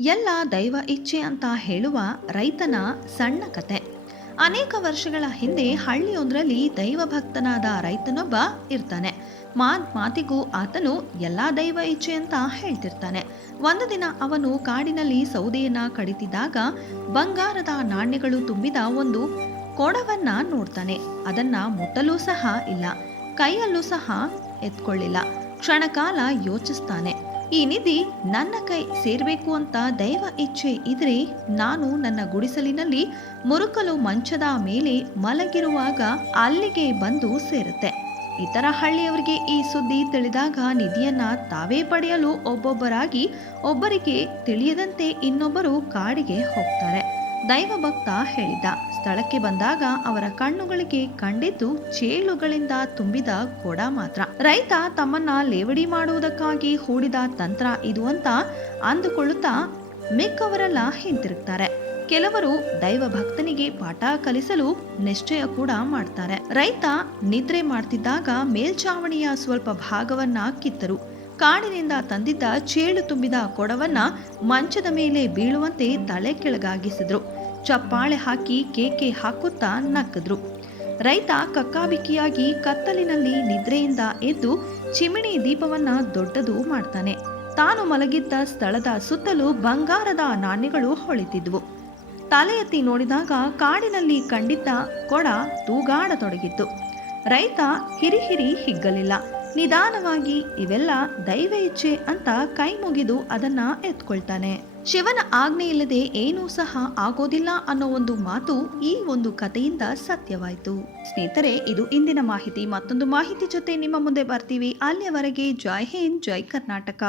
ಎಲ್ಲ ದೈವ ಇಚ್ಛೆ ಅಂತ ಹೇಳುವ ರೈತನ ಸಣ್ಣ ಕತೆ. ಅನೇಕ ವರ್ಷಗಳ ಹಿಂದೆ ಹಳ್ಳಿಯೊಂದರಲ್ಲಿ ದೈವ ಭಕ್ತನಾದ ರೈತನೊಬ್ಬ ಇರ್ತಾನೆ. ಮಾತ್ ಮಾತಿಗೂ ಆತನು ಎಲ್ಲ ದೈವ ಇಚ್ಛೆ ಅಂತ ಹೇಳ್ತಿರ್ತಾನೆ. ಒಂದು ದಿನ ಅವನು ಕಾಡಿನಲ್ಲಿ ಸೌದೆಯನ್ನ ಕಡಿತಿದ್ದಾಗ ಬಂಗಾರದ ನಾಣ್ಯಗಳು ತುಂಬಿದ ಒಂದು ಕೊಡವನ್ನ ನೋಡ್ತಾನೆ. ಅದನ್ನ ಮುಟ್ಟಲೂ ಸಹ ಇಲ್ಲ, ಕೈಯಲ್ಲೂ ಸಹ ಎತ್ಕೊಳ್ಳಿಲ್ಲ. ಕ್ಷಣಕಾಲ ಯೋಚಿಸ್ತಾನೆ. ಈ ನಿಧಿ ನನ್ನ ಕೈ ಸೇರಬೇಕು ಅಂತ ದೈವ ಇಚ್ಛೆ ಇದ್ರೆ ನಾನು ನನ್ನ ಗುಡಿಸಲಿನಲ್ಲಿ ಮುರುಕಲು ಮಂಚದ ಮೇಲೆ ಮಲಗಿರುವಾಗ ಅಲ್ಲಿಗೆ ಬಂದು ಸೇರುತ್ತೆ. ಇತರ ಹಳ್ಳಿಯವರಿಗೆ ಈ ಸುದ್ದಿ ತಿಳಿದಾಗ ನಿಧಿಯನ್ನ ತಾವೇ ಪಡೆಯಲು ಒಬ್ಬೊಬ್ಬರಾಗಿ ಒಬ್ಬರಿಗೆ ತಿಳಿಯದಂತೆ ಇನ್ನೊಬ್ಬರು ಕಾಡಿಗೆ ಹೋಗ್ತಾರೆ. ದೈವ ಭಕ್ತ ಹೇಳಿದ. ಸ್ಥಳಕ್ಕೆ ಬಂದಾಗ ಅವರ ಕಣ್ಣುಗಳಿಗೆ ಕಂಡಿದ್ದು ಚೇಳುಗಳಿಂದ ತುಂಬಿದ ಕೊಡ ಮಾತ್ರ. ರೈತ ತಮ್ಮನ್ನ ಲೇವಡಿ ಮಾಡುವುದಕ್ಕಾಗಿ ಹೂಡಿದ ತಂತ್ರ ಇದು ಅಂತ ಅಂದುಕೊಳ್ಳುತ್ತಾ ಮಿಕ್ಕವರೆಲ್ಲ ಹಿಂತಿರುಗ್ತಾರೆ. ಕೆಲವರು ದೈವ ಭಕ್ತನಿಗೆ ಪಾಠ ಕಲಿಸಲು ನಿಶ್ಚಯ ಕೂಡ ಮಾಡ್ತಾರೆ. ರೈತ ನಿದ್ರೆ ಮಾಡ್ತಿದ್ದಾಗ ಮೇಲ್ಚಾವಣಿಯ ಸ್ವಲ್ಪ ಭಾಗವನ್ನ ಕಿತ್ತರು. ಕಾಡಿನಿಂದ ತಂದಿದ್ದ ಚೇಳು ತುಂಬಿದ ಕೊಡವನ್ನ ಮಂಚದ ಮೇಲೆ ಬೀಳುವಂತೆ ತಲೆ ಕೆಳಗಾಗಿಸಿದ್ರು. ಚಪ್ಪಾಳೆ ಹಾಕಿ ಕೇಕೆ ಹಾಕುತ್ತಾ ನಕ್ಕಿದ್ರು. ರೈತ ಕಕ್ಕಾಬಿಕ್ಕಿಯಾಗಿ ಕತ್ತಲಿನಲ್ಲಿ ನಿದ್ರೆಯಿಂದ ಎದ್ದು ಚಿಮಿಣಿ ದೀಪವನ್ನ ದೊಡ್ಡದು ಮಾಡ್ತಾನೆ. ತಾನು ಮಲಗಿದ್ದ ಸ್ಥಳದ ಸುತ್ತಲೂ ಬಂಗಾರದ ನಾಣ್ಯಗಳು ಹೊಳಿತಿದ್ವು. ತಲೆ ಎತ್ತಿ ನೋಡಿದಾಗ ಕಾಡಿನಲ್ಲಿ ಕಂಡಿದ್ದ ಕೊಡ ತೂಗಾಡತೊಡಗಿತ್ತು. ರೈತ ಹಿರಿ ಹಿರಿ ಹಿಗ್ಗಲಿಲ್ಲ. ನಿಧಾನವಾಗಿ ಇವೆಲ್ಲ ದೈವ ಇಚ್ಛೆ ಅಂತ ಕೈ ಮುಗಿದು ಅದನ್ನ ಎತ್ಕೊಳ್ತಾನೆ. ಶಿವನ ಆಜ್ಞೆ ಇಲ್ಲದೆ ಏನೂ ಸಹ ಆಗೋದಿಲ್ಲ ಅನ್ನೋ ಒಂದು ಮಾತು ಈ ಒಂದು ಕಥೆಯಿಂದ ಸತ್ಯವಾಯಿತು. ಸ್ನೇಹಿತರೆ, ಇದು ಇಂದಿನ ಮಾಹಿತಿ. ಮತ್ತೊಂದು ಮಾಹಿತಿ ಜೊತೆ ನಿಮ್ಮ ಮುಂದೆ ಬರ್ತೀವಿ. ಅಲ್ಲಿಯವರೆಗೆ ಜೈ ಹಿಂದ್, ಜೈ ಕರ್ನಾಟಕ.